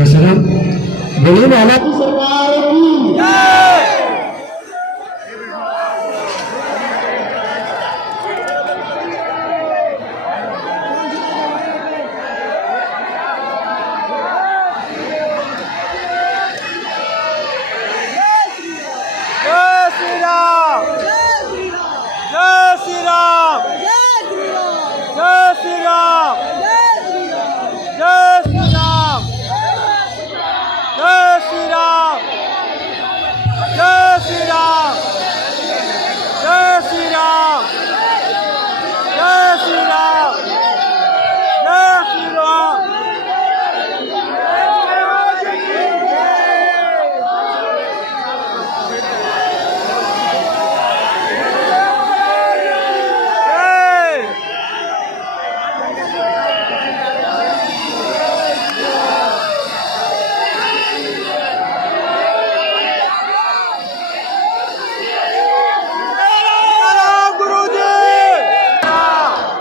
शासन बोले वाला की सरकार की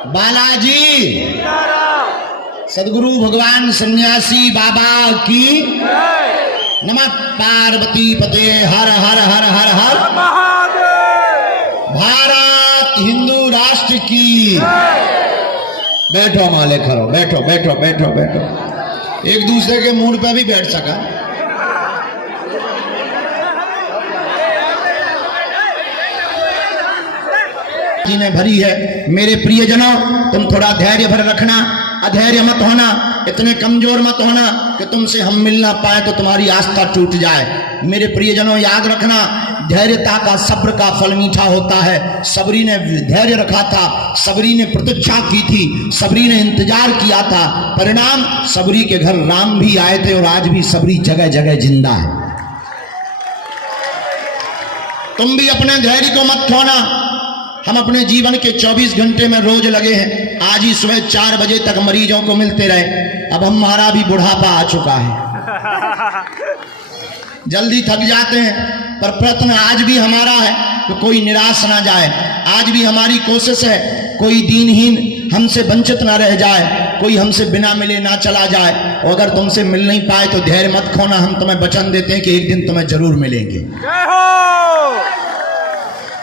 बालाजी सदगुरु भगवान सन्यासी बाबा की नमः पार्वती पते हर हर हर हर हर भारत हिंदू राष्ट्र की बैठो माले खरो बैठो बैठो बैठो बैठो एक दूसरे के मूड पे भी बैठ सका ने भरी है। मेरे प्रियजनों तुम थोड़ा धैर्य भर रखना, अधैर्य मत होना, इतने कमजोर मत होना कि तुमसे हम मिल ना पाए तो तुम्हारी आस्था टूट जाए। मेरे प्रियजनों याद रखना, धैर्यता का सब्र का फल मीठा होता है। सबरी ने धैर्य रखा था, सबरी ने प्रतीक्षा की थी, सबरी ने इंतजार किया था, परिणाम सबरी के घर राम भी आए थे और आज भी सबरी जगह जगह जिंदा है। तुम भी अपने धैर्य को मत खोना। हम अपने जीवन के 24 घंटे में रोज लगे हैं। आज ही सुबह 4 बजे तक मरीजों को मिलते रहे। अब हमारा भी बुढ़ापा आ चुका है, जल्दी थक जाते हैं, पर प्रयत्न आज भी हमारा है कि कोई निराश ना जाए। आज भी हमारी कोशिश है कोई दीनहीन हमसे वंचित ना रह जाए, कोई हमसे बिना मिले ना चला जाए। और अगर तुमसे मिल नहीं पाए तो धैर्य मत खोना, हम तुम्हें वचन देते हैं कि एक दिन तुम्हें जरूर मिलेंगे।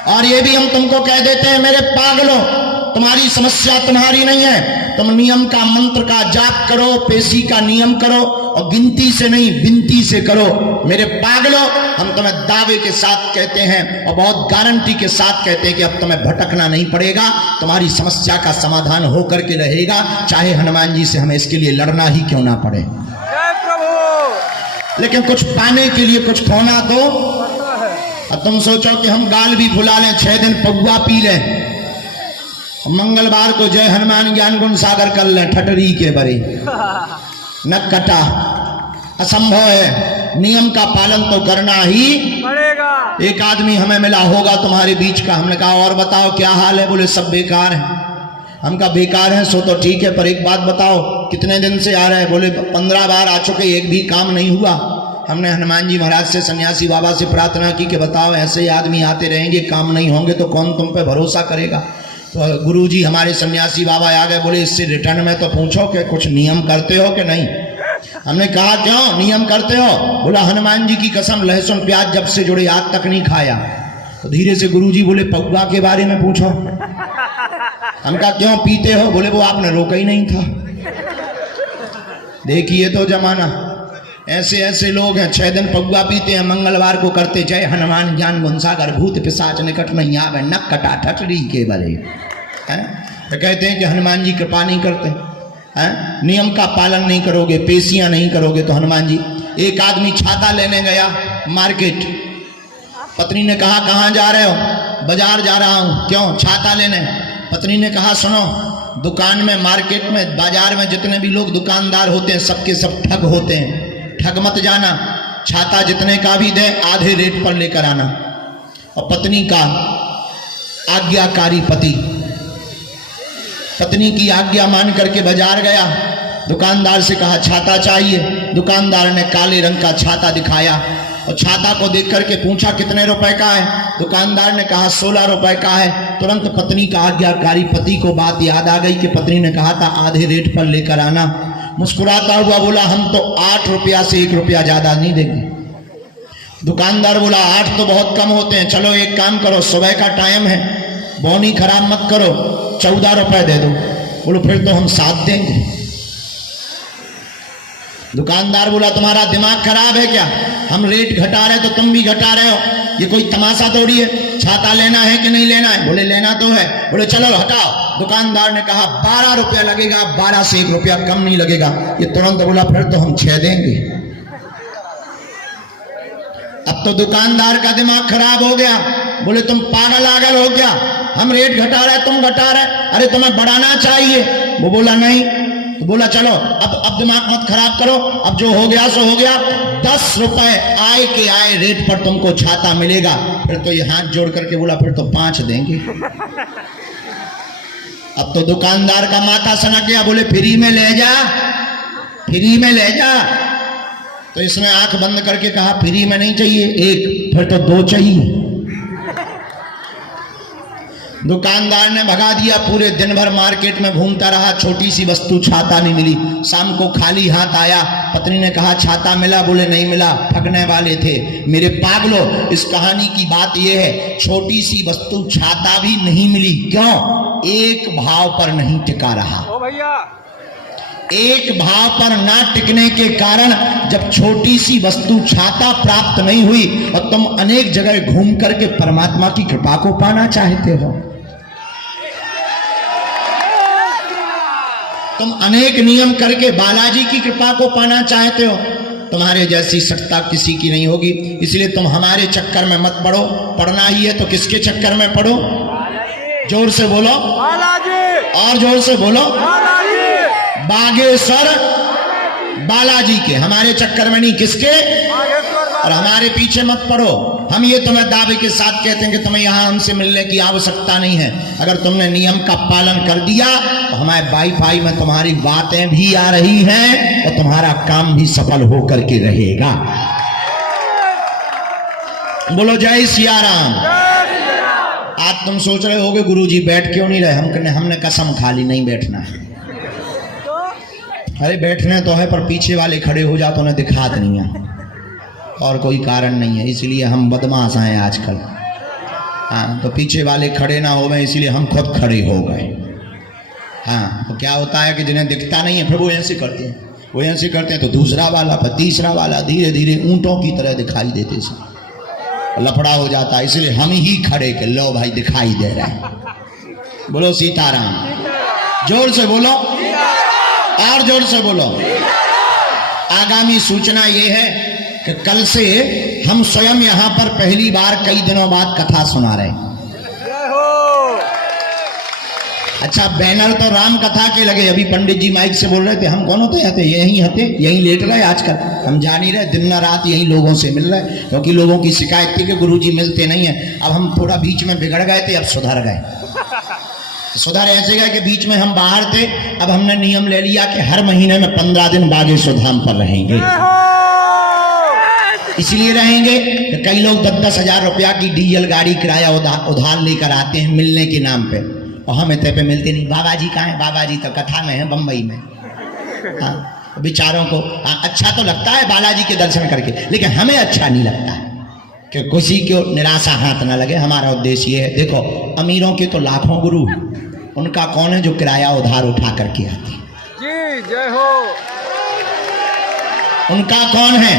और ये भी हम तुमको कह देते हैं, मेरे पागलों, तुम्हारी समस्या तुम्हारी नहीं है। तुम नियम का मंत्र का जाप करो, पेशी का नियम करो और गिनती से नहीं विनती से करो। मेरे पागलों, हम तुम्हें दावे के साथ कहते हैं और बहुत गारंटी के साथ कहते हैं कि अब तुम्हें भटकना नहीं पड़ेगा। तुम्हारी समस्या का समाधान होकर के रहेगा, चाहे हनुमान जी से हमें इसके लिए लड़ना ही क्यों ना पड़े। लेकिन कुछ पाने के लिए कुछ खोना तो। अब तुम सोचो कि हम गाल भी भुला लें, 6 दिन पौवा पी लें, मंगलवार को जय हनुमान ज्ञान गुण सागर कर लें ठटरी के बरे, न कटा, असंभव है। नियम का पालन तो करना ही पड़ेगा। एक आदमी हमें मिला होगा तुम्हारे बीच का, हमने कहा और बताओ क्या हाल है? बोले सब बेकार है। हम कहा बेकार है सो तो ठीक है, पर एक बात बताओ कितने दिन से आ रहे हैं? बोले 15 बार आ चुके, एक भी काम नहीं हुआ। हमने हनुमान जी महाराज से, सन्यासी बाबा से प्रार्थना की कि बताओ ऐसे ही आदमी आते रहेंगे, काम नहीं होंगे तो कौन तुम पे भरोसा करेगा? तो गुरुजी हमारे सन्यासी बाबा आ गए, बोले इससे रिटर्न में तो पूछो कि कुछ नियम करते हो कि नहीं। हमने कहा क्यों नियम करते हो? बोला हनुमान जी की कसम, लहसुन प्याज जब से जुड़े आज तक नहीं खाया। तो धीरे से गुरुजी बोले पौवा के बारे में पूछो। हम कहा क्यों पीते हो? बोले वो आपने रोका ही नहीं था। देखिए तो जमाना, ऐसे ऐसे लोग हैं 6 दिन पौवा पीते हैं, मंगलवार को करते जय हनुमान ज्ञान गुण सागर, भूत पिशाच निकट नहीं आवे, नक कटा ठटरी के बरे हैं। तो कहते हैं कि हनुमान जी कृपा नहीं करते हैं, नियम का पालन नहीं करोगे, पेशियां नहीं करोगे तो हनुमान जी। एक आदमी छाता लेने गया मार्केट, पत्नी ने कहा कहाँ जा रहे हो? बाजार जा रहा हूँ। क्यों? छाता लेने। पत्नी ने कहा सुनो, दुकान में, मार्केट में, बाजार में जितने भी लोग दुकानदार होते हैं सबके सब ठग होते हैं, ठग मत जाना। छाता जितने का भी दे आधे रेट पर लेकर आना। और पत्नी का आज्ञाकारी पति पत्नी की आज्ञा मान करके बाजार गया, दुकानदार से कहा छाता चाहिए। दुकानदार ने काले रंग का छाता दिखाया और छाता को देख करके पूछा कितने रुपए का है? दुकानदार ने कहा 16 रुपए का है। तुरंत पत्नी का आज्ञाकारी पति को बात याद आ गई कि पत्नी ने कहा था आधे रेट पर लेकर आना। मुस्कुराता हुआ बोला हम तो 8 रुपया से 1 रुपया ज्यादा नहीं देंगे। दुकानदार बोला 8 तो बहुत कम होते हैं, चलो एक काम करो, सुबह का टाइम है, बौनी खराब मत करो, 14 रुपए दे दो। बोलो फिर तो हम 7 देंगे। दुकानदार बोला तुम्हारा दिमाग खराब है क्या, हम रेट घटा रहे तो तुम भी घटा रहे हो, ये कोई तमाशा थोड़ी है, छाता लेना है कि नहीं लेना है? बोले लेना तो है। बोले चलो हटाओ। दुकानदार ने कहा 12 रुपया लगेगा, 12 से 1 रुपया कम नहीं लगेगा। ये तुरंत बोला फिर तो हम 6 देंगे। अब तो दुकानदार का दिमाग खराब हो गया, बोले तुम पागल आगल हो क्या, हम रेट घटा रहे तुम घटा रहे, अरे तुम्हें बढ़ाना चाहिए। वो बोला नहीं, तो बोला चलो अब दिमाग मत खराब करो, अब जो हो गया सो हो गया, 10 रुपए आए के आए रेट पर तुमको छाता मिलेगा। फिर तो ये हाथ जोड़ करके बोला फिर तो 5 देंगे। अब तो दुकानदार का माथा सनक गया, बोले फ्री में ले जा, फ्री में ले जा। तो इसने आंख बंद करके कहा फ्री में नहीं चाहिए 1, फिर तो 2 चाहिए। दुकानदार ने भगा दिया, पूरे दिन भर मार्केट में घूमता रहा, छोटी सी वस्तु छाता नहीं मिली। शाम को खाली हाथ आया, पत्नी ने कहा छाता मिला? बोले नहीं मिला, ठगने वाले थे। मेरे पागलो, इस कहानी की बात यह है, छोटी सी वस्तु छाता भी नहीं मिली। क्यों? एक भाव पर नहीं टिका रहा। ओ भैया, एक भाव पर ना टिकने के कारण जब छोटी सी वस्तु छाता प्राप्त नहीं हुई और तुम अनेक जगह घूम करके परमात्मा की कृपा को पाना चाहते हो, तुम अनेक नियम करके बालाजी की कृपा को पाना चाहते हो, तुम्हारे जैसी सत्ता किसी की नहीं होगी। इसलिए तुम हमारे चक्कर में मत पड़ो, पढ़ना ही है तो किसके चक्कर में पढ़ो? जोर से बोलो बालाजी, और जोर से बोलो बालाजी, बागेश्वर बालाजी के। हमारे चक्कर में नहीं, किसके? और हमारे पीछे मत पड़ो। हम ये तुम्हें दावे के साथ कहते हैं कि तुम्हें यहां हमसे मिलने की आवश्यकता नहीं है। अगर तुमने नियम का पालन कर दिया तो हमारे वाईफाई में तुम्हारी बातें भी आ रही हैं और तुम्हारा काम भी सफल होकर के रहेगा। बोलो जय सिया राम। आज तुम सोच रहे होगे गुरुजी बैठ क्यों नहीं रहे? हमने कसम खा ली नहीं बैठना है। अरे बैठने तो है, पर पीछे वाले खड़े हो जाओ तो उन्हें दिखात नहीं है, और कोई कारण नहीं है। इसलिए हम बदमाश हैं आजकल। हाँ, तो पीछे वाले खड़े ना हो गए, इसलिए हम खुद खड़े हो गए। हाँ, तो क्या होता है कि जिन्हें दिखता नहीं है फिर वो ऐसे करते हैं, वो ऐसे करते हैं तो दूसरा वाला, फिर तीसरा वाला, धीरे धीरे ऊंटों की तरह दिखाई देते सब, लफड़ा हो जाता है। इसलिए हम ही खड़े के लो भाई दिखाई दे रहा है। बोलो सीताराम। जोर से बोलो और जोर से बोलो। आगामी सूचना ये है कि कल से हम स्वयं यहाँ पर पहली बार कई दिनों बाद कथा सुना रहे हैं। अच्छा, बैनर तो राम कथा के लगे। अभी पंडित जी माइक से बोल रहे थे, हम कौन होते हैं? यहीं हते, यहीं लेट रहे। आजकल हम जान ही रहे, दिन न रात यहीं लोगों से मिल रहे, क्योंकि लोगों की शिकायत थी कि गुरुजी मिलते नहीं है। अब हम थोड़ा बीच में बिगड़ गए थे, अब सुधर गए। सुधार ऐसे गए कि बीच में हम बाहर थे, अब हमने नियम ले लिया कि हर महीने में 15 दिन बागेश्वर धाम पर रहेंगे। इसलिए रहेंगे कि कई लोग 10-10 हजार रुपया की डीजल गाड़ी किराया उधार लेकर आते हैं मिलने के नाम पे, और हम इतने पे मिलते नहीं। बाबा जी कहाँ है? बाबा जी तो कथा में है, बम्बई में। हाँ, बेचारों को अच्छा तो लगता है बालाजी के दर्शन करके, लेकिन हमें अच्छा नहीं लगता कि किसी को निराशा हाथ ना लगे। हमारा उद्देश्य ये है, देखो अमीरों के तो लाखों गुरु, उनका कौन है जो किराया उधार उठा करके आते हैं? जी जय हो। उनका कौन है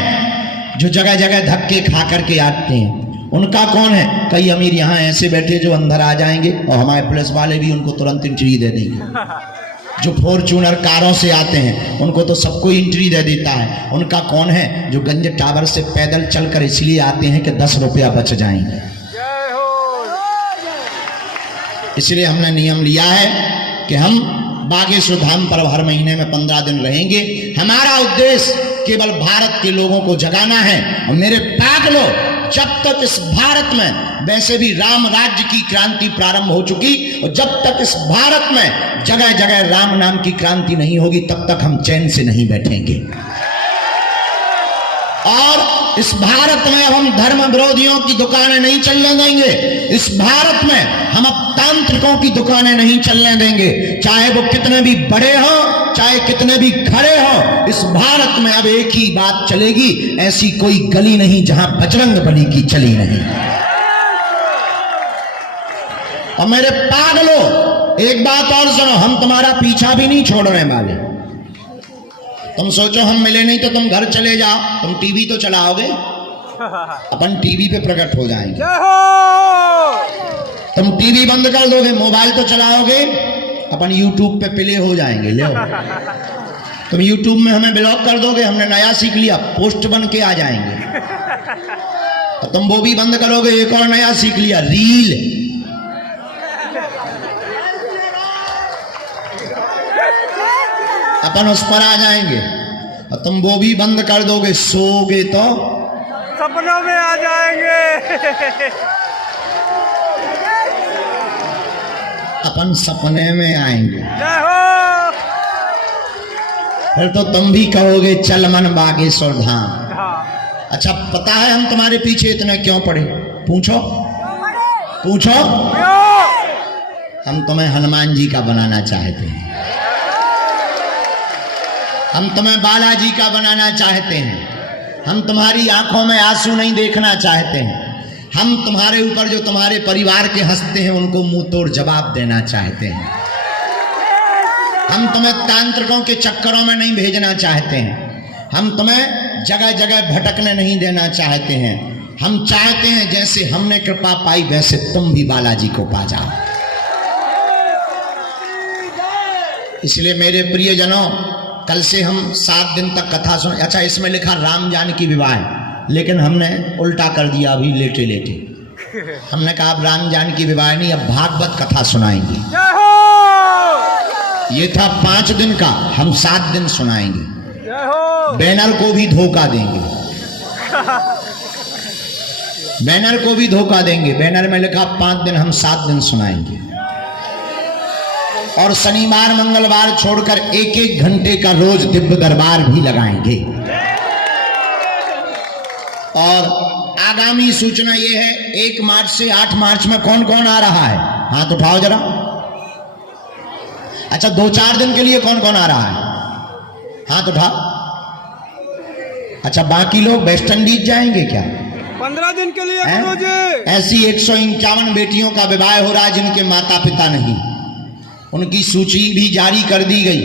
जो जगह जगह धक्के खा करके आते हैं? उनका कौन है? कई अमीर यहाँ ऐसे बैठे जो अंदर आ जाएंगे और हमारे पुलिस वाले भी उनको तुरंत एंट्री दे देंगे। जो फॉर्च्यूनर कारों से आते हैं उनको तो सबको एंट्री दे देता है। उनका कौन है जो गंज टावर से पैदल चलकर इसलिए आते हैं कि 10 रुपया बच जाएंगे। इसलिए हमने नियम लिया है कि हम बागेश्वर धाम पर हर महीने में 15 दिन रहेंगे। हमारा उद्देश्य केवल भारत के लोगों को जगाना है। और मेरे पागलों, जब तक इस भारत में, वैसे भी राम राज्य की क्रांति प्रारंभ हो चुकी, और जब तक इस भारत में जगह जगह राम नाम की क्रांति नहीं होगी, तब तक हम चैन से नहीं बैठेंगे। और इस भारत में अब हम धर्म विरोधियों की दुकानें नहीं चलने देंगे। इस भारत में हम अब तांत्रिकों की दुकानें नहीं चलने देंगे, चाहे वो कितने भी बड़े हो, चाहे कितने भी खड़े हो। इस भारत में अब एक ही बात चलेगी, ऐसी कोई गली नहीं जहां बजरंग बली की चली नहीं। और मेरे पागलों, एक बात और सुनो, हम तुम्हारा पीछा भी नहीं छोड़ने वाले। तुम सोचो हम मिले नहीं तो तुम घर चले जाओ, तुम टीवी तो चलाओगे, अपन टीवी पे प्रकट हो जाएंगे। जय हो। तुम टीवी बंद कर दोगे, मोबाइल तो चलाओगे, अपन यूट्यूब पे प्ले हो जाएंगे। ले तुम यूट्यूब में हमें ब्लॉक कर दोगे, हमने नया सीख लिया, पोस्ट बन के आ जाएंगे। और तुम वो भी बंद करोगे, एक और नया सीख लिया, रील। अपन उस पर आ जाएंगे। और तुम वो भी बंद कर दोगे, सोओगे तो सपनों में आ जाएंगे। अपन सपने में आएंगे। जय हो। फिर तो तुम भी कहोगे चल मन बागेश्वर धाम। हाँ। अच्छा, पता है हम तुम्हारे पीछे इतने क्यों पड़े? पूछो पूछो। हम तुम्हें हनुमान जी का बनाना चाहते हैं, हम तुम्हें बालाजी का बनाना चाहते हैं, हम तुम्हारी आंखों में आंसू नहीं देखना चाहते हैं, हम तुम्हारे ऊपर जो तुम्हारे परिवार के हंसते हैं उनको मुंह तोड़ जवाब देना चाहते हैं, हम तुम्हें तांत्रिकों के चक्करों में नहीं भेजना चाहते हैं, हम तुम्हें जगह जगह भटकने नहीं देना चाहते हैं। हम चाहते हैं जैसे हमने कृपा पाई वैसे तुम भी बालाजी को पा जाओ। इसलिए मेरे प्रियजनों, कल से हम 7 दिन तक कथा सुन। अच्छा, इसमें लिखा राम जानकी विवाह, लेकिन हमने उल्टा कर दिया अभी लेटे लेटे। हमने कहा अब राम जानकी विवाह नहीं, अब भागवत कथा सुनाएंगे। जय हो। ये था 5 दिन का, हम 7 दिन सुनाएंगे। जय हो। बैनर को भी धोखा देंगे, बैनर को भी धोखा देंगे। बैनर में लिखा 5 दिन, हम 7 दिन सुनाएंगे। और शनिवार मंगलवार छोड़कर 1-1 घंटे का रोज दिव्य दरबार भी लगाएंगे। और आगामी सूचना यह है, 1 मार्च से 8 मार्च में कौन कौन आ रहा है? हाथ उठाओ जरा। अच्छा, 2-4 दिन के लिए कौन कौन आ रहा है? हाथ उठाओ। अच्छा, बाकी लोग वेस्ट इंडीज जाएंगे क्या? 15 दिन के लिए गुरुजी। ऐसी 151 बेटियों का विवाह हो रहा है जिनके माता पिता नहीं, उनकी सूची भी जारी कर दी गई।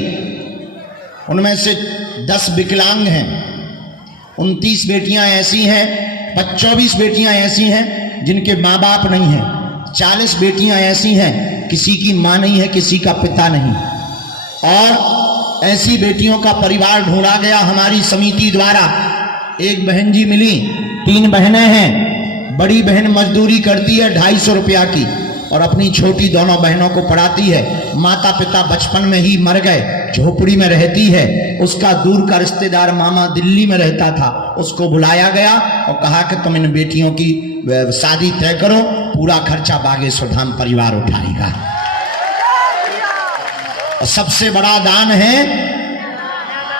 उनमें से 10 विकलांग हैं, 29 बेटियां ऐसी हैं, 24 बेटियां ऐसी हैं जिनके माँ बाप नहीं हैं, 40 बेटियां ऐसी हैं किसी की माँ नहीं है, किसी का पिता नहीं। और ऐसी बेटियों का परिवार ढूंढा गया हमारी समिति द्वारा। एक बहन जी मिली, 3 बहनें हैं। बड़ी बहन मजदूरी करती है 250 रुपया की और अपनी छोटी दोनों बहनों को पढ़ाती है। माता पिता बचपन में ही मर गए, झोपड़ी में रहती है। उसका दूर का रिश्तेदार मामा दिल्ली में रहता था, उसको बुलाया गया और कहा कि तुम इन बेटियों की शादी तय करो, पूरा खर्चा बागेश्वर धाम परिवार उठाएगा। और सबसे बड़ा दान है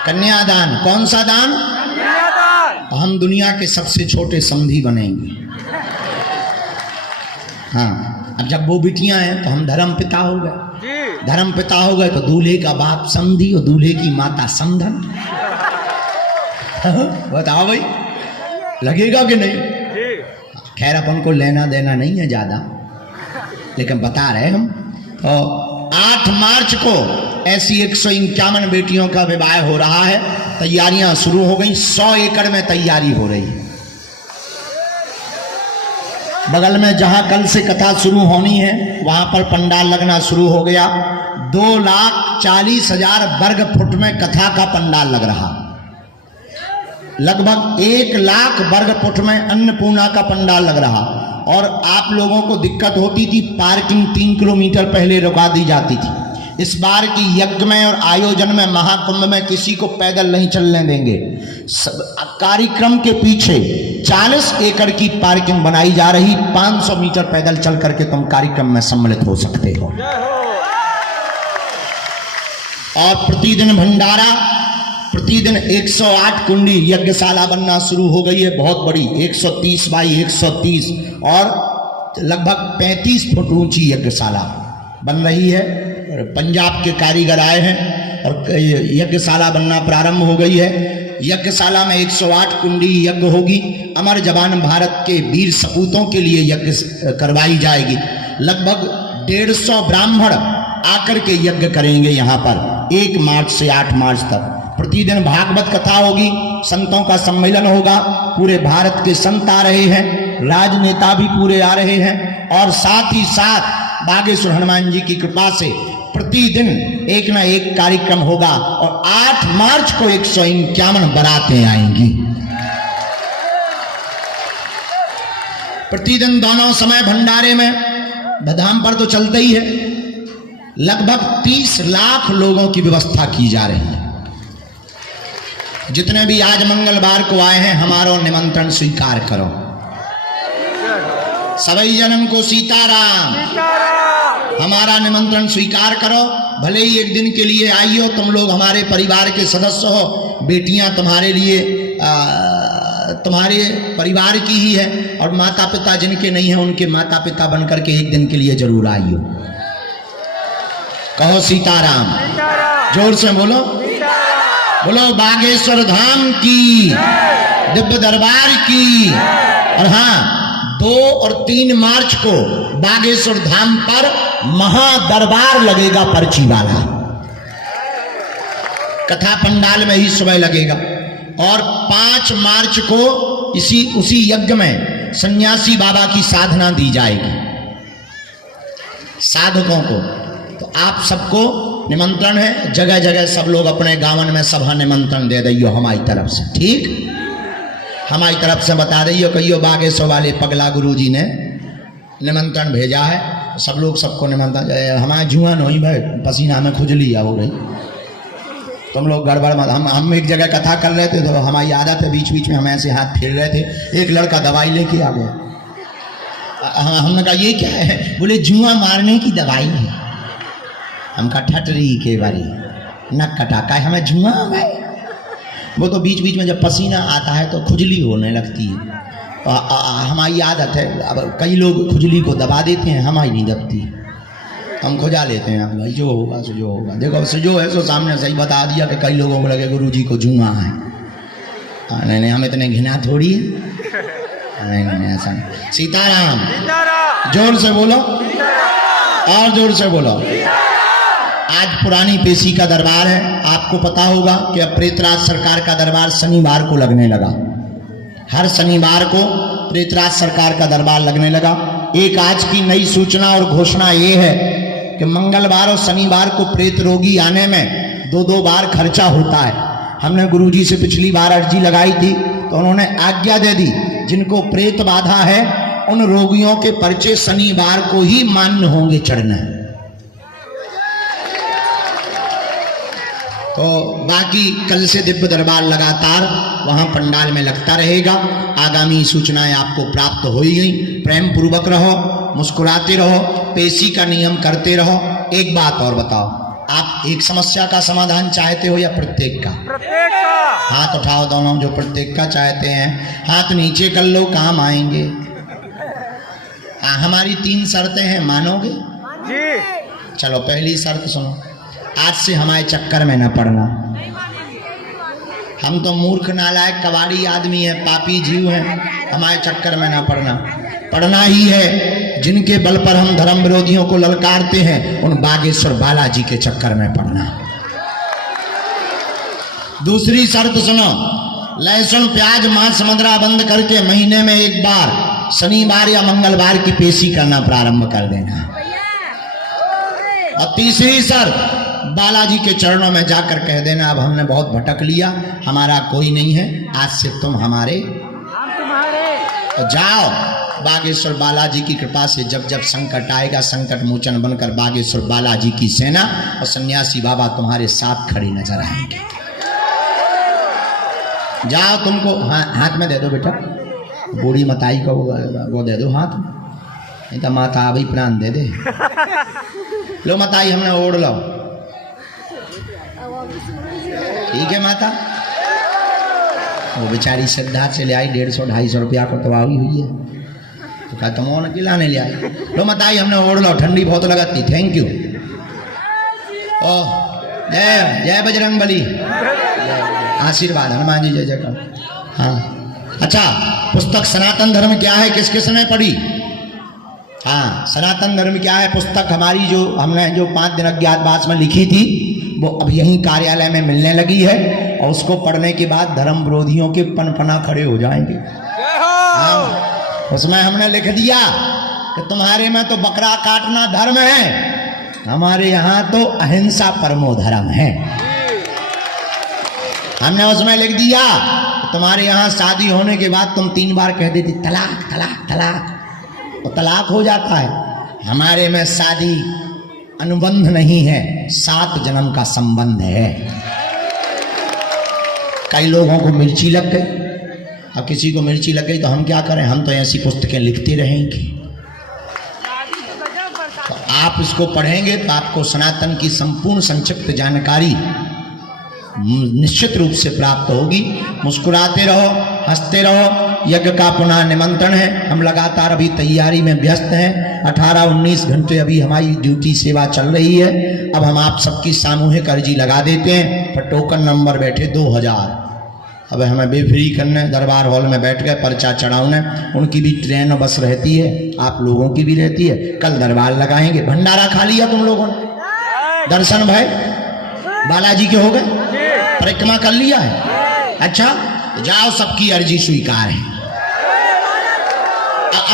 कन्यादान। कौन सा दान? कन्यादान। हम दुनिया के सबसे छोटे समधी बनेंगे। हाँ, अब जब वो बिटियां हैं तो हम धर्म पिता हो गए। धर्म पिता हो गए तो दूल्हे का बाप समधी और दूल्हे की माता समधन। बताओ भाई, लगेगा कि नहीं? खैर अपन को लेना देना नहीं है ज्यादा, लेकिन बता रहे हम। तो 8 मार्च को ऐसी 151 बेटियों का विवाह हो रहा है। तैयारियां शुरू हो गई, 100 एकड़ में तैयारी हो रही है। बगल में जहां कल से कथा शुरू होनी है वहां पर पंडाल लगना शुरू हो गया। 2,40,000 वर्ग फुट में कथा का पंडाल लग रहा। लगभग 1 लाख वर्ग फुट में अन्नपूर्णा का पंडाल लग रहा। और आप लोगों को दिक्कत होती थी, पार्किंग 3 किलोमीटर पहले रुका दी जाती थी। इस बार की यज्ञ में और आयोजन में, महाकुंभ में किसी को पैदल नहीं चलने देंगे। कार्यक्रम के पीछे 40 एकड़ की पार्किंग बनाई जा रही। 500 मीटर पैदल चल करके तुम कार्यक्रम में सम्मिलित हो सकते हो। और प्रतिदिन भंडारा प्रतिदिन 108 कुंडी यज्ञशाला बनना शुरू हो गई है, बहुत बड़ी 130 बाई 130 और लगभग 35 फुट ऊंची यज्ञशाला बन रही है। पंजाब के कारीगर आए हैं और यज्ञशाला बनना प्रारंभ हो गई है। यज्ञशाला में 108 कुंडी यज्ञ होगी। अमर जवान भारत के वीर सपूतों के लिए यज्ञ करवाई जाएगी। लगभग 150 ब्राह्मण आकर के यज्ञ करेंगे यहाँ पर 1 मार्च से 8 मार्च तक। प्रतिदिन भागवत कथा होगी, संतों का सम्मेलन होगा। पूरे भारत के संत आ रहे हैं, राजनेता भी पूरे आ रहे हैं और साथ ही साथ बागेश्वर हनुमान जी की कृपा से प्रतिदिन एक ना एक कार्यक्रम होगा और 8 मार्च को 151 बारातें आएंगी। प्रतिदिन दोनों समय भंडारे में धाम पर तो चलते ही है। लगभग 30 लाख लोगों की व्यवस्था की जा रही है। जितने भी आज मंगलवार को आए हैं, हमारा निमंत्रण स्वीकार करो। सभी जन्म को सीताराम। हमारा निमंत्रण स्वीकार करो। भले ही एक दिन के लिए आई हो, तुम लोग हमारे परिवार के सदस्य हो। बेटियां तुम्हारे लिए तुम्हारे परिवार की ही है और माता पिता जिनके नहीं है उनके माता पिता बनकर के एक दिन के लिए जरूर आई हो। कहो सीताराम। जोर से बोलो। बोलो बागेश्वर धाम की, दिव्य दरबार की। और हाँ, 2 और 3 मार्च को बागेश्वर धाम पर महादरबार लगेगा पर्ची वाला। कथा पंडाल में ही सुबह लगेगा। और 5 मार्च को उसी यज्ञ में सन्यासी बाबा की साधना दी जाएगी साधकों को। तो आप सबको निमंत्रण है। जगह जगह सब लोग अपने गांवन में सभा निमंत्रण दे दियो हमारी तरफ से। ठीक, हमारी तरफ से बता दियो, कहियो बागेश्वर वाले पगला गुरुजी ने निमंत्रण भेजा है। सब लोग सबको निमंत्रण। हमारे जुआन हो भाई, पसीना में खुजली हो रही। तुम लोग गड़बड़ मत। हम एक जगह कथा कर रहे थे तो हमारी आदत है बीच बीच में हम ऐसे हाथ फेर रहे थे। एक लड़का दवाई लेके आ गया। हमने कहा ये क्या है? बोले जुआ मारने की दवाई है। हम कहा ठटरी के बारी नक कटा है हमें जुआ भाई। वो तो बीच बीच में जब पसीना आता है तो खुजली होने लगती है। हमारी आदत है। अब कई लोग खुजली को दबा देते हैं, हमारी नहीं दबती, हम खुजा लेते हैं। भाई जो होगा सो जो होगा। देखो सो जो है सो सामने सही बता दिया कि कई लोगों को लगे गुरुजी को जुआ है। नहीं नहीं, हम इतने घिना थोड़ी है। नहीं नहीं, ऐसा नहीं। सीताराम। जोर से बोलो और जोर से बोलो। आज पुरानी पेशी का दरबार है। आपको पता होगा कि अब प्रेतराज सरकार का दरबार शनिवार को लगने लगा। हर शनिवार को प्रेतराज सरकार का दरबार लगने लगा। एक आज की नई सूचना और घोषणा ये है कि मंगलवार और शनिवार को प्रेत रोगी आने में 2-2 बार खर्चा होता है। हमने गुरुजी से पिछली बार अर्जी लगाई थी तो उन्होंने आज्ञा दे दी, जिनको प्रेत बाधा है उन रोगियों के पर्चे शनिवार को ही मान्य होंगे चढ़ना। तो बाकी कल से दिव्य दरबार लगातार वहां पंडाल में लगता रहेगा। आगामी सूचनाएं आपको प्राप्त हो ही गई। प्रेम पूर्वक रहो, मुस्कुराते रहो, पेशी का नियम करते रहो। एक बात और बताओ, आप एक समस्या का समाधान चाहते हो या प्रत्येक का? प्रत्येक का। हाथ उठाओ दोनों जो प्रत्येक का चाहते हैं। हाथ नीचे कर लो, काम आएंगे। हमारी 3 शर्तें हैं, मानोगे? जी। चलो पहली शर्त सुनो, आज से हमारे चक्कर में न पड़ना। हम तो मूर्ख नालायक कबाड़ी आदमी है, पापी जीव हैं, हमारे चक्कर में ना पड़ना। पढ़ना ही है। जिनके बल पर हम धर्म विरोधियों को ललकारते हैं उन बागेश्वर बालाजी के चक्कर में पड़ना। दूसरी शर्त सुनो, लहसुन प्याज मांस मदिरा बंद करके महीने में एक बार शनिवार या मंगलवार की पेशी करना प्रारंभ कर देना। और तीसरी शर्त, बालाजी के चरणों में जाकर कह देना अब हमने बहुत भटक लिया, हमारा कोई नहीं है, आज से तुम हमारे। तो जाओ, बागेश्वर बालाजी की कृपा से जब जब संकट आएगा संकट मोचन बनकर बागेश्वर बालाजी की सेना और सन्यासी बाबा तुम्हारे साथ खड़े नजर आएंगे। जाओ, तुमको हाथ में दे दो बेटा, बूढ़ी मताई को वो दे दो हाथ में, नहीं तो माता अभी प्राण दे दे। लो मताई हमने ओढ़ लो। ठीक है माता। वो बेचारी श्रद्धा से ले आई 150-250 रुपया को तो आई हुई है, तो कहा तुम और खिलाने ले आई। लो मत आई, हमने ओढ़ लो, ठंडी बहुत लगती। Thank you. ओह जय जय बजरंग बली, आशीर्वाद हनुमान जी जय जयकार। हाँ अच्छा, पुस्तक सनातन धर्म क्या है किस किसने पढ़ी? हाँ, सनातन धर्म क्या है पुस्तक हमारी जो हमने जो 5 दिन अज्ञातवास में लिखी थी वो अब यहीं कार्यालय में मिलने लगी है, और उसको पढ़ने के बाद धर्म विरोधियों के पनपना खड़े हो जाएंगे। हाँ, उसमें हमने लिख दिया कि तुम्हारे में तो बकरा काटना धर्म है, हमारे यहाँ तो अहिंसा परमो धर्म है। हमने उसमें लिख दिया तुम्हारे यहाँ शादी होने के बाद तुम 3 बार कह देती तलाक तलाक तलाक, तो तलाक हो जाता है। हमारे में शादी अनुबंध नहीं है, 7 जन्म का संबंध है। कई लोगों को मिर्ची लग गई, अब किसी को मिर्ची लग गई तो हम क्या करें, हम तो ऐसी पुस्तकें लिखते रहेंगे। तो आप इसको पढ़ेंगे तो आपको सनातन की संपूर्ण संक्षिप्त जानकारी निश्चित रूप से प्राप्त होगी। मुस्कुराते रहो, हंसते रहो। यज्ञ का पुनः निमंत्रण है, हम लगातार अभी तैयारी में व्यस्त हैं। 18-19 घंटे अभी हमारी ड्यूटी सेवा चल रही है। अब हम आप सबकी सामूहिक अर्जी लगा देते हैं, पर टोकन नंबर बैठे 2000। अब हमें बेफ्री करने दरबार हॉल में बैठ गए, पर्चा चढ़ाने। उनकी भी ट्रेन और बस रहती है, आप लोगों की भी रहती है। कल दरबार लगाएंगे। भंडारा खा लिया तुम लोगों ने? दर्शन भाई बालाजी के हो गए? परिक्रमा कर लिया है? अच्छा जाओ, सबकी अर्जी स्वीकार है।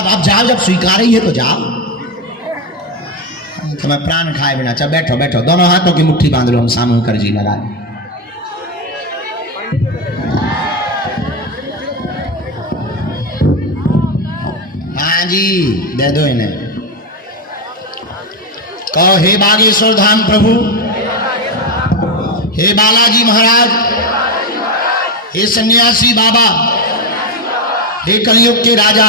अब जाओ, जब स्वीकार ही है तो जाओ। तुम्हें प्राण खाए बिना। अच्छा बैठो बैठो, दोनों हाथों की मुट्ठी बांध लो, हम सामूहिक अर्जी लगाए। हाँ जी दे दो इन्हें। कहो हे बागेश्वर धाम प्रभु, हे बालाजी महाराज, हे सन्यासी बाबा, हे कलयुग के राजा,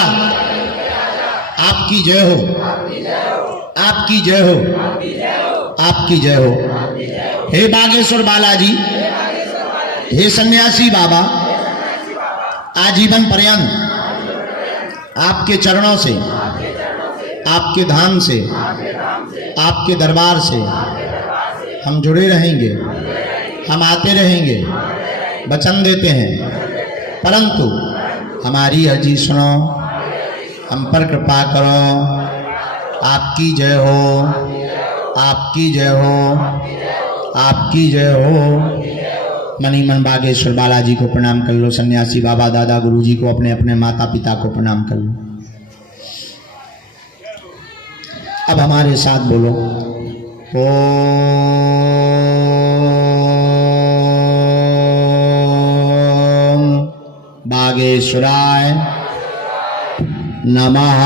आपकी जय हो, आपकी जय हो, आपकी जय हो। हे बागेश्वर बालाजी, हे सन्यासी बाबा, आजीवन पर्यंत आपके चरणों से, आपके धाम से, आपके दरबार से हम जुड़े रहेंगे, हम आते रहेंगे, वचन देते हैं। परंतु हमारी अर्जी सुनो, हम पर कृपा करो। आपकी जय हो, आपकी जय हो, आपकी जय हो। मनी मन बागेश्वर बालाजी को प्रणाम कर लो। सन्यासी बाबा दादा गुरुजी को, अपने अपने माता पिता को प्रणाम कर लो। अब हमारे साथ बोलो ओम बागेश्वराय नमः।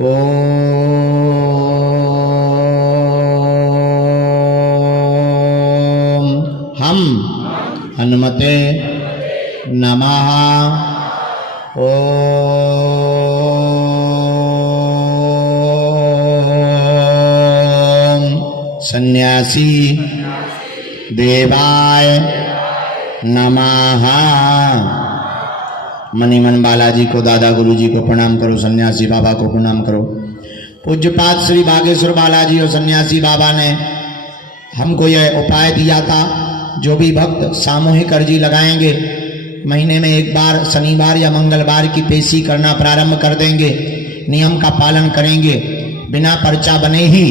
ओम हम हनुमते नमः। ओम सन्यासी देवाय नमः। मनीमन बालाजी को, दादा गुरुजी को प्रणाम करो, सन्यासी बाबा को प्रणाम करो। पूज्यपाद श्री बागेश्वर बालाजी और सन्यासी बाबा ने हमको यह उपाय दिया था, जो भी भक्त सामूहिक अर्जी लगाएंगे, महीने में एक बार शनिवार या मंगलवार की पेशी करना प्रारंभ कर देंगे। नियम का पालन करेंगे, बिना पर्चा बने ही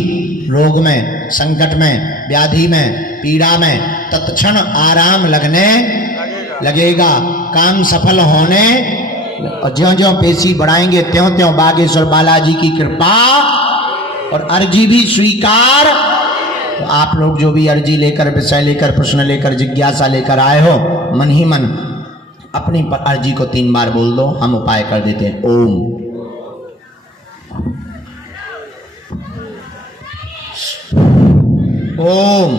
रोग में, संकट में, व्याधि में, पीड़ा में तत्क्षण आराम लगने लगेगा। काम सफल होने, और ज्यों ज्यों पेशी बढ़ाएंगे त्यों त्यों बागेश्वर बालाजी की कृपा और अर्जी भी स्वीकार। तो आप लोग जो भी अर्जी लेकर, विषय लेकर, प्रश्न लेकर, जिज्ञासा लेकर आए हो, मन ही मन अपनी अर्जी को 3 बार बोल दो, हम उपाय कर देते हैं। ओम ओम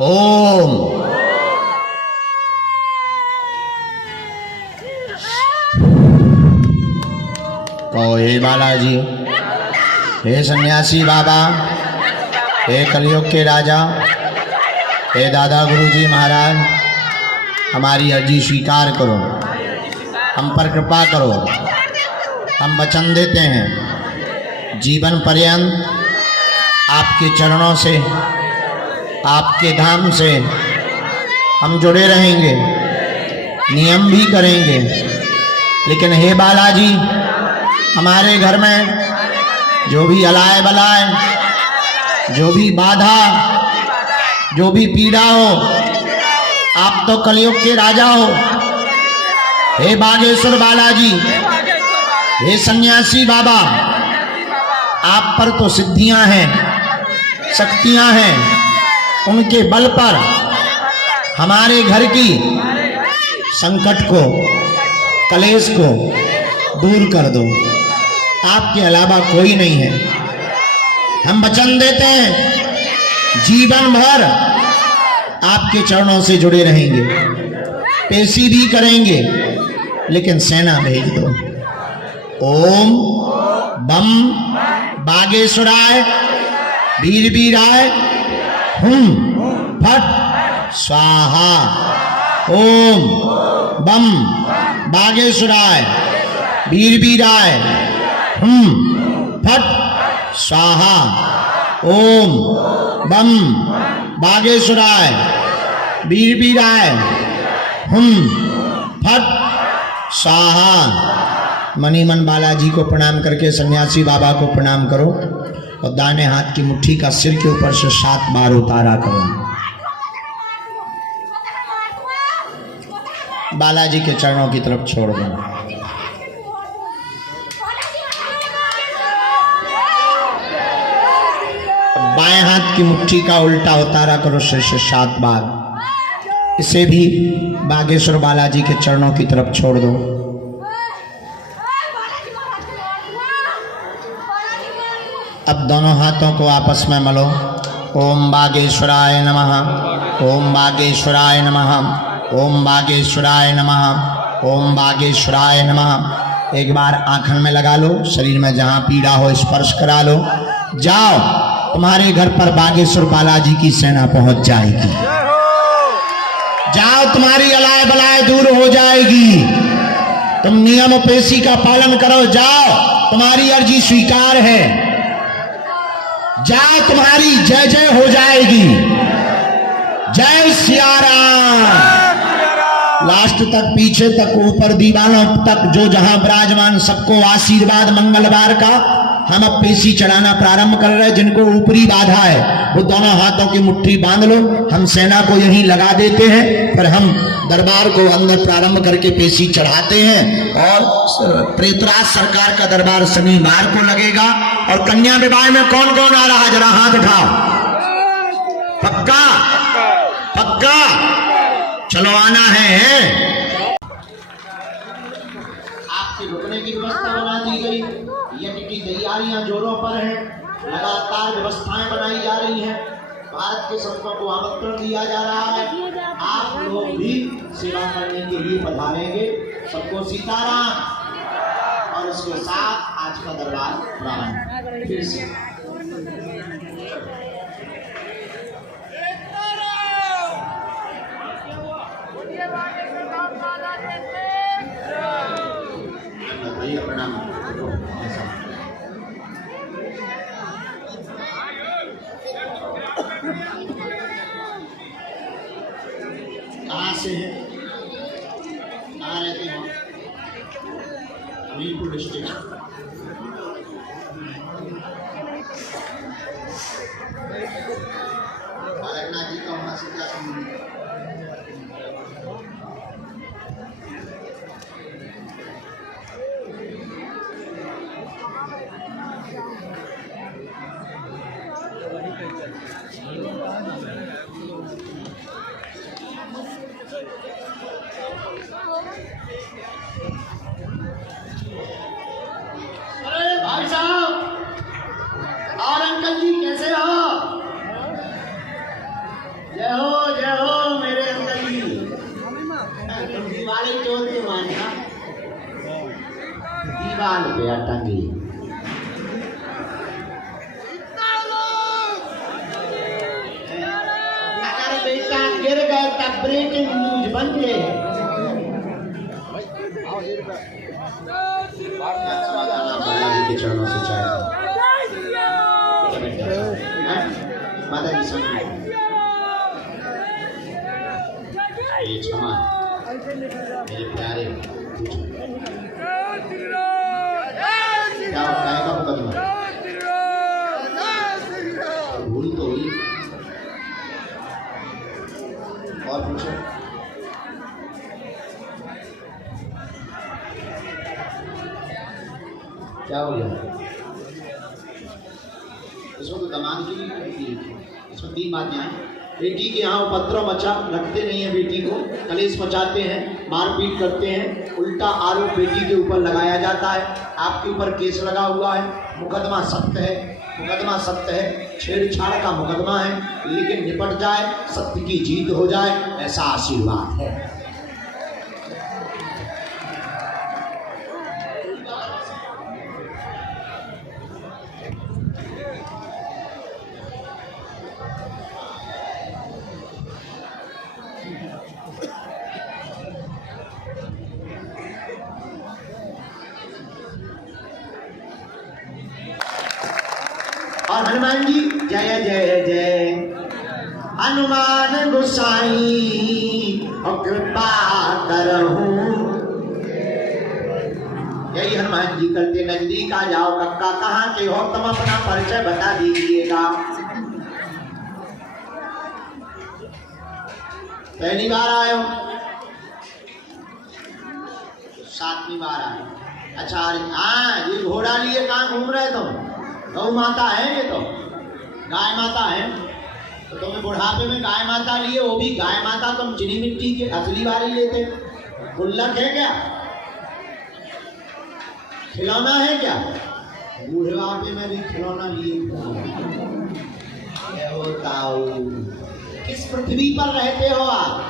ओम बालाजी, हे सन्यासी बाबा, हे कलयुग के राजा, हे दादा गुरुजी महाराज, हमारी अर्जी स्वीकार करो, हम पर कृपा करो। हम वचन देते हैं जीवन पर्यंत आपके चरणों से, आपके धाम से हम जुड़े रहेंगे, नियम भी करेंगे। लेकिन हे बालाजी, हमारे घर में जो भी अलाय बलाय, जो भी बाधा, जो भी पीड़ा हो, आप तो कलयुग के राजा हो। हे बागेश्वर बालाजी, हे सन्यासी बाबा, आप पर तो सिद्धियां हैं, शक्तियां हैं, उनके बल पर हमारे घर की संकट को, कलेश को दूर कर दो। आपके अलावा कोई नहीं है। हम वचन देते हैं जीवन भर आपके चरणों से जुड़े रहेंगे, पेशी भी करेंगे, लेकिन सेना भेज दो। ओम बम बागेश्वराय वीर वीराय हुम फट स्वाहा। ओम बम बागेश्वराय वीर वीराय हुम फट स्वाहा। ओम बम बागेश्वराय वीर वीराय हुम फट स्वाहा। मनीमन बालाजी को प्रणाम करके सन्यासी बाबा को प्रणाम करो और दाहिने हाथ की मुट्ठी का सिर के ऊपर से 7 बार उतारा करो। बालाजी के चरणों की तरफ छोड़ दो। बाएं हाथ की मुट्ठी का उल्टा उतारा करो सिर से 7 बार। इसे भी बागेश्वर बालाजी के चरणों की तरफ छोड़ दो। अब दोनों हाथों को आपस में मलो। ओम बागेश्वराय नमः, ओम बागेश्वराय नमः, ओम बागेश्वराय नमः, ओम बागेश्वराय नमः। एक बार आंखन में लगा लो, शरीर में जहां पीड़ा हो स्पर्श करा लो। जाओ, तुम्हारे घर पर बागेश्वर बालाजी की सेना पहुंच जाएगी। जाओ, तुम्हारी अलाय बलाय दूर हो जाएगी। तुम नियम पेशी का पालन करो। जाओ, तुम्हारी अर्जी स्वीकार है। जाओ, तुम्हारी जय जय हो जाएगी। जय सिया राम। लास्ट तक, पीछे तक, ऊपर दीवारों तक, जो जहां विराजमान सबको आशीर्वाद मंगलवार का। हम अब पेशी चढ़ाना प्रारंभ कर रहे हैं। जिनको ऊपरी बाधा है वो दोनों हाथों की मुट्ठी बांध लो। हम सेना को यहीं लगा देते हैं, पर हम दरबार को अंदर प्रारंभ करके पेशी चढ़ाते हैं। और प्रेतराज सरकार का दरबार शनिवार को लगेगा। और कन्या विवाह में कौन कौन आ रहा है, जरा हाथ उठाओ। पक्का पक्का, चलो आना है। आपके रुकने की व्यवस्था बना दी गई। यज्ञ की तैयारियां जोरों पर हैं। लगातार व्यवस्थाएं बनाई जा रही हैं। भारत के संतों को आमंत्रण दिया जा रहा है। आप लोग भी सेवा करने के लिए पधारेंगे। सबको सीताराम। और इसके साथ आज का दरबार प्रारंभ फिर से। प्रणाम। कहाँ से है, कहाँ रहते हो? हमीरपुर डिस्ट्रिक्ट। बालकनाथ जी का वहाँ से क्या संबंध है? ब्रेकिंग न्यूज बन गए। बालाजी के चरणों से चाय माता जी समझ ये क्षमा मेरे प्यारे क्या का मुकदमा भूल तो हुई और पूछो। क्या हो गया इसमें तो दमान की इसमें 3 बातें हैं। बेटी के यहाँ उपद्रव मचा, रखते नहीं है बेटी को, कलेश मचाते हैं, मारपीट करते हैं, उल्टा आरोप बेटी के ऊपर लगाया जाता है। आपके ऊपर केस लगा हुआ है, मुकदमा सख्त है, मुकदमा सख्त है, छेड़छाड़ का मुकदमा है, लेकिन निपट जाए, सत्य की जीत हो जाए, ऐसा आशीर्वाद है। और हनुमान जी जय जय जय हनुमान गोसाई और कृपा करहूं। यही हनुमान जी करते। नजदीक आ जाओ कक्का, कहाँ के हो तुम, अपना परिचय बता दीजिएगा। पहली बार आए हो? 7वीं बार आए। अच्छा हाँ, ये घोड़ा लिए कहाँ घूम रहे तुम? गौ माता है ये तो, गाय माता है। तो तुम्हें बुढ़ापे में गाय माता लिए, वो भी गाय माता तुम चिनी मिट्टी के असली वाली लेते। गुल्लक है क्या? खिलौना है क्या? बुढ़ापे में भी खिलौना लिए। किस पृथ्वी पर रहते हो आप?